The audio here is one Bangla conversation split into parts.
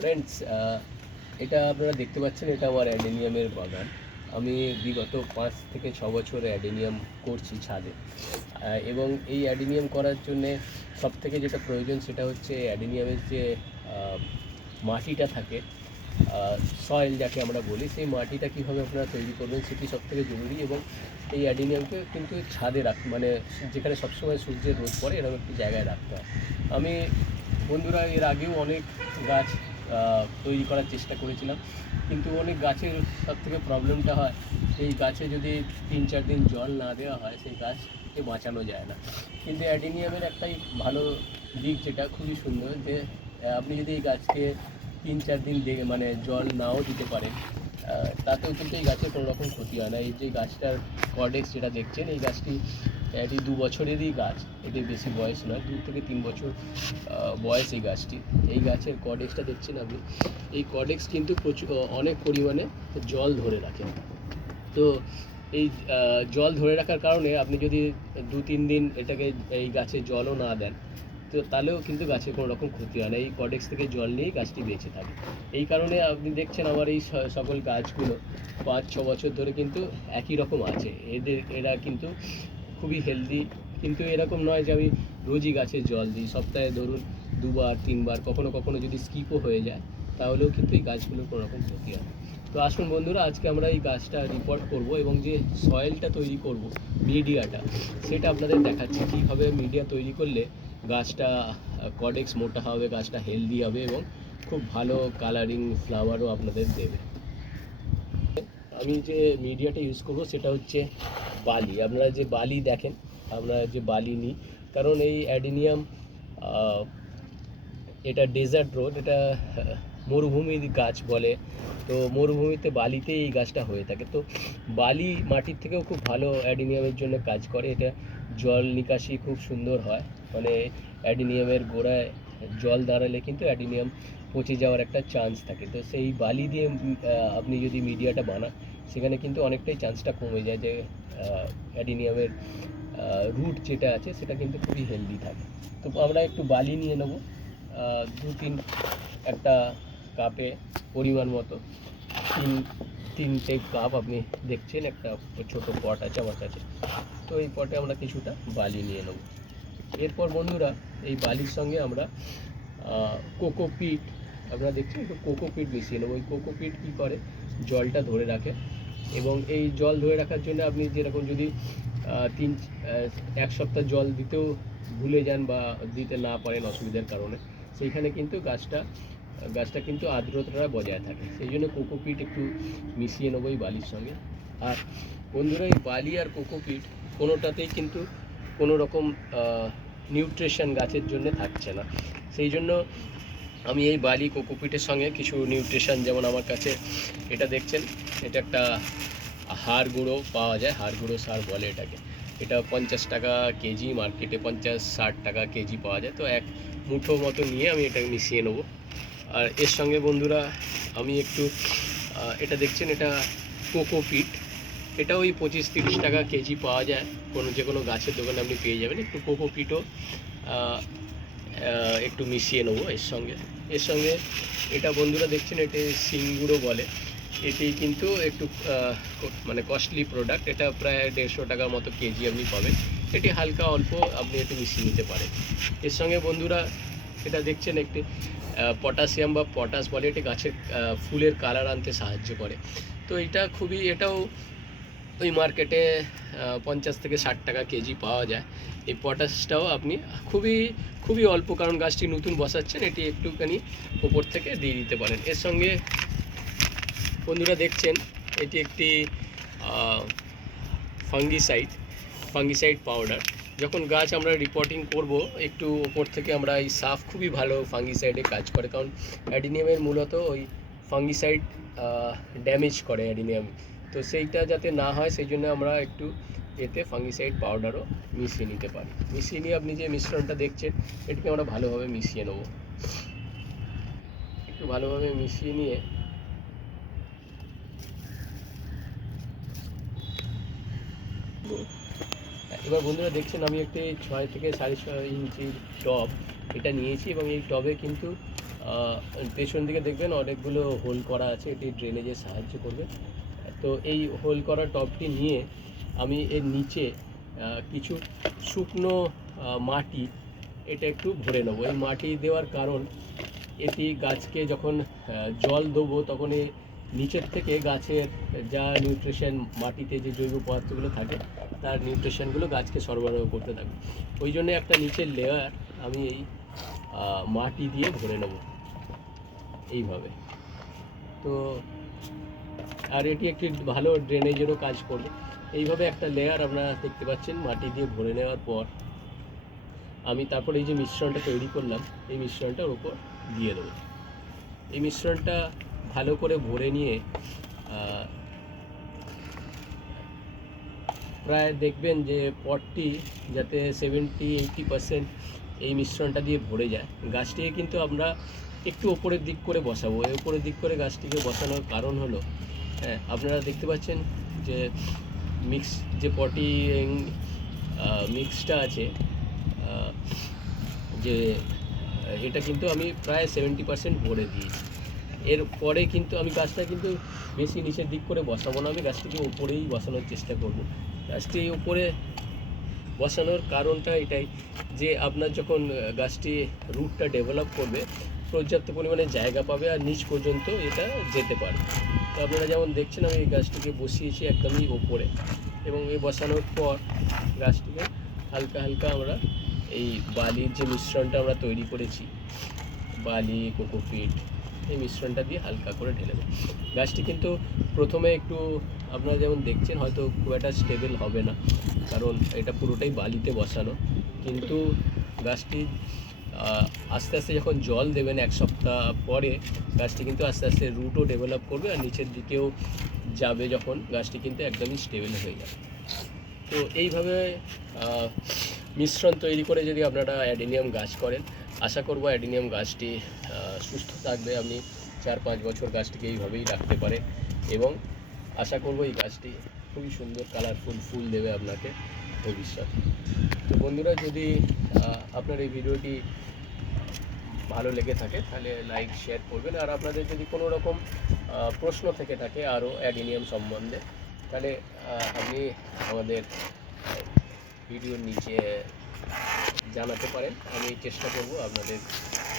ফ্রেন্ডস, এটা আপনারা দেখতে পাচ্ছেন, এটা আমার অ্যাডেনিয়ামের বাগান। আমি বিগত 5 থেকে 6 বছর অ্যাডেনিয়াম করছি ছাদে। এবং এই অ্যাডেনিয়াম করার জন্যে সবথেকে যেটা প্রয়োজন সেটা হচ্ছে অ্যাডেনিয়ামের যে মাটিটা থাকে, সয়েল যাকে আমরা বলি, সেই মাটিটা কীভাবে আপনারা তৈরি করবেন সেটি সবথেকে জরুরি। এবং এই অ্যাডেনিয়ামকে কিন্তু ছাদে মানে যেখানে সবসময় সূর্যের রোদ পড়ে এরকম একটি জায়গায় রাখতে হয়। আমি বন্ধুরা এর আগেও অনেক গাছ তৈরি করার চেষ্টা করেছিলাম, কিন্তু অনেক গাছের সবথেকে প্রবলেমটা হয় এই গাছে যদি 3-4 দিন জল না দেওয়া হয় সেই গাছকে বাঁচানো যায় না। কিন্তু অ্যাডেনিয়ামের একটাই ভালো দিক, যেটা খুবই সুন্দর, যে আপনি যদি এই গাছকে 3-4 দিন মানে জল নাও দিতে পারেন, তাতেও কিন্তু এই গাছের কোনো রকম ক্ষতি হয় না। এই যে গাছটার কর্ডেক্স যেটা দেখছেন, এই গাছটি এটি 2 বছরেরই গাছ, এটি বেশি বয়স নয়, 2 থেকে 3 বছর বয়স এই গাছটি। এই গাছের কর্ডেক্সটা দেখছেন আপনি, এই কর্ডেক্স কিন্তু প্রচুর অনেক পরিমাণে জল ধরে রাখে। তো এই জল ধরে রাখার কারণে আপনি যদি 2-3 দিন এটাকে এই গাছে জলও না দেন, তো তাহলেও কিন্তু গাছের কোনো রকম ক্ষতি হয় না। এই কর্ডেক্স থেকে জল নিয়েই গাছটি বেঁচে থাকে। এই কারণে আপনি দেখছেন আমার এই সকল গাছগুলো 5-6 বছর ধরে কিন্তু একই রকম আছে। এরা কিন্তু খুবই হেলদি। কিন্তু এরকম নয় যে আমি রোজই গাছে জল দিই, সপ্তাহে ধরুন 2-3 বার, কখনো কখনো যদি স্কিপও হয়ে যায় তাহলেও কিন্তু এই গাছগুলোর কোনো রকম ক্ষতি হয় না। তো আসুন বন্ধুরা, আজকে আমরা এই গাছটা রিপোর্ট করব এবং যে সয়েলটা তৈরি করব, মিডিয়াটা, সেটা আপনাদের দেখাচ্ছি কীভাবে মিডিয়া তৈরি করলে গাছটা কর্ডেক্স মোটা হবে, গাছটা হেলদি হবে এবং খুব ভালো কালারিং ফ্লাওয়ারও আপনাদের দেবে। আমি যে মিডিয়াটা ইউজ করব সেটা হচ্ছে বালি। আপনারা যে বালি দেখেন, আমরা যে বালি নিই, কারণ এই অ্যাডেনিয়াম এটা ডেজার্ট রোড, এটা মরুভূমির গাছ বলে। তো মরুভূমিতে বালিতেই এই গাছটা হয়ে থাকে। তো বালি মাটির থেকেও খুব ভালো অ্যাডেনিয়ামের জন্য কাজ করে। এটা জল নিকাশি খুব সুন্দর হয়, মানে অ্যাডেনিয়ামের গোড়ায় জল দাঁড়ালে কিন্তু অ্যাডেনিয়াম পচে যাওয়ার একটা চান্স থাকে। তো সেই বালি দিয়ে আপনি যদি মিডিয়াটা বানান, সেখানে কিন্তু অনেকটাই চান্সটা কমে যায় যে অ্যাডেনিয়ামের রুট যেটা আছে সেটা কিন্তু খুবই হেলদি থাকে। তো আমরা একটু বালি নিয়ে নেব, 2-3 একটা কাপে পরিমাণ মতো, 3-3টে কাপ আপনি দেখছেন, একটা ছোটো পট আছে আমার কাছে। তো এই পটে আমরা কিছুটা বালি নিয়ে নেব। এরপর বন্ধুরা, এই বালির সঙ্গে আমরা কোকোপিট, আপনারা দেখছেন, একটু কোকোপিট মিশিয়ে নেব। ওই কোকোপিট কী করে, জলটা ধরে রাখে। এবং এই জল ধরে রাখার জন্য আপনি যেরকম যদি 1 সপ্তাহ জল দিতেও ভুলে যান বা দিতে না পারেন অসুবিধার কারণে, সেইখানে কিন্তু গাছটা কিন্তু আর্দ্রতাটা বজায় থাকে। সেই জন্য কোকোপিট একটু মিশিয়ে নেবো এই বালির সঙ্গে। আর বন্ধুরা, এই বালি আর কোকোপিট কোনোটাতেই কিন্তু কোনো রকম নিউট্রিশন গাছের জন্য থাকছে না। সেই জন্য আমি এই বালি কোকোপিটের সঙ্গে কিছু নিউট্রিশন, যেমন আমার কাছে এটা দেখছেন, এটা একটা হাড় গুঁড়ো পাওয়া যায়, হাড় গুঁড়ো সার বলে এটাকে। এটা 50 টাকা কেজি, মার্কেটে 50-60 টাকা কেজি পাওয়া যায়। তো 1 মুঠো মতো নিয়ে আমি এটাকে মিশিয়ে নেবো। আর এর সঙ্গে বন্ধুরা আমি একটু এটা দেখছেন, এটা কোকোপিট, এটা ওই 25-30 টাকা কেজি পাওয়া যায়, যে কোনো গাছের দোকানে আপনি পেয়ে যাবেন। একটু কোকোপিটও একটু মিশিয়ে নেবো এর সঙ্গে। এটা বন্ধুরা দেখছেন, এটি সিংগুড়ো বলে। এটি কিন্তু একটু মানে কস্টলি প্রোডাক্ট, এটা প্রায় 150 টাকার মতো কেজি আপনি পাবেন। এটি হালকা অল্প আপনি একটু মিশিয়ে নিতে পারেন। এর সঙ্গে বন্ধুরা এটা দেখছেন একটি পটাশিয়াম বা পটাশ বলে, এটি গাছের ফুলের কালার আনতে সাহায্য করে। তো এটাও ওই মার্কেটে 50-60 টাকা কেজি পাওয়া যায়। এই পটাশটাও আপনি খুবই খুবই অল্প, কারণ গাছটি নতুন বসাচ্ছেন, এটি একটুখানি ওপর থেকে দিয়ে দিতে পারেন। এর সঙ্গে বন্ধুরা দেখছেন, এটি একটি ফাঙ্গিসাইড পাউডার। যখন গাছ আমরা রিপোর্টিং করব, একটু ওপর থেকে আমরা এই সাফ, খুবই ভালো ফাঙ্গিসাইডে কাজ করে, কারণ অ্যাডিনিয়ামের মূলত ওই ফাঙ্গিসাইড ড্যামেজ করে অ্যাডিনিয়াম। তো সেইটা যাতে না হয় সেই জন্য আমরা একটু এতে ফাঙ্গিসাইড পাউডারও মিশিয়ে নিতে পারি। মিশিয়ে নিয়ে আপনি যে মিশ্রণটা দেখছেন, এটাকে আমরা ভালোভাবে মিশিয়ে নেব। একটু ভালোভাবে মিশিয়ে নিয়ে এবার বন্ধুরা দেখছেন, আমি একটি 6 থেকে 6.5 ইঞ্চির টব এটা নিয়েছি, এবং এই টবে কিন্তু পেছন দিকে দেখবেন অনেকগুলো হোল করা আছে, এটি ড্রেনেজে সাহায্য করবে। তো এই হোল করা টবটি নিয়ে আমি এর নিচে কিছু শুকনো মাটি এটা একটু ভরে নেবো। এই মাটি দেওয়ার কারণ এটি গাছকে যখন জল দেবো তখন এই নিচের থেকে গাছের যা নিউট্রিশন, মাটিতে যে জৈব পদার্থগুলো থাকে তার নিউট্রিশনগুলো গাছকে সরবরাহ করতে থাকবে। ওই জন্য একটা নিচের লেয়ার আমি এই মাটি দিয়ে ভরে নেব এইভাবে। তো আর এটি একটি ভালো ড্রেনেজেরও কাজ করবে। এইভাবে একটা লেয়ার আপনারা দেখতে পাচ্ছেন মাটি দিয়ে ভরে নেওয়ার পর আমি তারপরে এই যে মিশ্রণটা তৈরি করলাম এই মিশ্রণটার উপর দিয়ে দেবো। এই মিশ্রণটা ভালো করে ভরে নিয়ে প্রায় দেখবেন যে পটটি যাতে 70-80% এই মিশ্রণটা দিয়ে ভরে যায়। গাছটিকে কিন্তু আমরা একটু ওপরের দিক করে বসাবো। এই ওপরের দিক করে গাছটিকে বসানোর কারণ হলো, হ্যাঁ, আপনারা দেখতে পাচ্ছেন যে যে পটিং মিক্সটা আছে, যে এটা কিন্তু আমি প্রায় 70% ভরে দিয়েছি। এরপরে কিন্তু আমি গাছটা কিন্তু বেশি নিচের দিক করে বসাবো না, আমি গাছটিকে উপরেই বসানোর চেষ্টা করব। গাছটি উপরে বসানোর কারণটা এটাই যে আপনার যখন গাছটি রুটটা ডেভেলপ করবে পর্যাপ্ত পরিমাণে জায়গা পাবে আর নিচ পর্যন্ত এটা যেতে পারে। তো আপনারা যেমন দেখছেন আমি এই গাছটিকে বসিয়েছি একদমই ওপরে, এবং এই বসানোর পর গাছটিকে হালকা হালকা আমরা এই বালির যে মিশ্রণটা আমরা তৈরি করেছি, বালি, কোকোপিট, এই মিশ্রণটা দিয়ে হালকা করে ঢেলে দেবো। গাছটি কিন্তু প্রথমে একটু আপনারা যেমন দেখছেন হয়তো খুব একটা স্টেবল হবে না, কারণ এটা পুরোটাই বালিতে বসানো। কিন্তু গাছটি আস্তে আস্তে যখন জল দেবেন 1 সপ্তাহ পরে গাছটি কিন্তু আস্তে আস্তে রুটও ডেভেলপ করবে আর নিচের দিকেও যাবে, যখন গাছটি কিন্তু একদমই স্টেবল হয়ে যাবে। তো এইভাবে মিশ্রণ তৈরি করে যদি আপনারা অ্যাডেনিয়াম গাছ করেন, আশা করব অ্যাডেনিয়াম গাছটি সুস্থ থাকবে। আপনি 4-5 বছর গাছটিকে এইভাবেই রাখতে পারেন এবং আশা করব এই গাছটি খুবই সুন্দর কালারফুল ফুল দেবে আপনাকে ভবিষ্যতে। তো বন্ধুরা, যদি আপনার এই ভিডিওটি ভালো লেগে থাকে তাহলে লাইক শেয়ার করবেন। আর আপনাদের যদি কোনো রকম প্রশ্ন থেকে থাকে আরও অ্যাডেনিয়াম সম্বন্ধে, তাহলে আপনি আমাদের ভিডিওর নিচে জানাতে পারেন। আমি চেষ্টা করব আপনাদের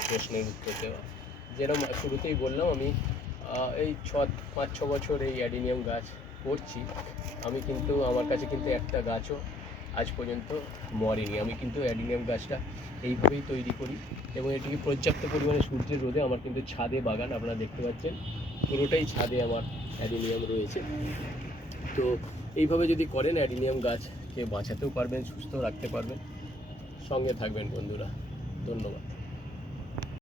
প্রশ্নের উত্তর দেওয়া। যেরকম শুরুতেই বললাম, আমি এই 5-6 বছর এই অ্যাডেনিয়াম গাছ করছি। আমি কিন্তু আমার কাছে কিন্তু একটা গাছও আজ পর্যন্ত মরেনি। আমি কিন্তু অ্যাডেনিয়াম গাছটা এইভাবেই তৈরি করি এবং এটিকে পর্যাপ্ত পরিমাণে সূর্যের রোদে, আমার কিন্তু ছাদে বাগান আপনারা দেখতে পাচ্ছেন, পুরোটাই ছাদে আমার অ্যাডেনিয়াম রয়েছে। তো এইভাবে যদি করেন অ্যাডেনিয়াম গাছকে বাঁচাতেও পারবেন, সুস্থ রাখতে পারবেন। সঙ্গে থাকবেন বন্ধুরা, ধন্যবাদ।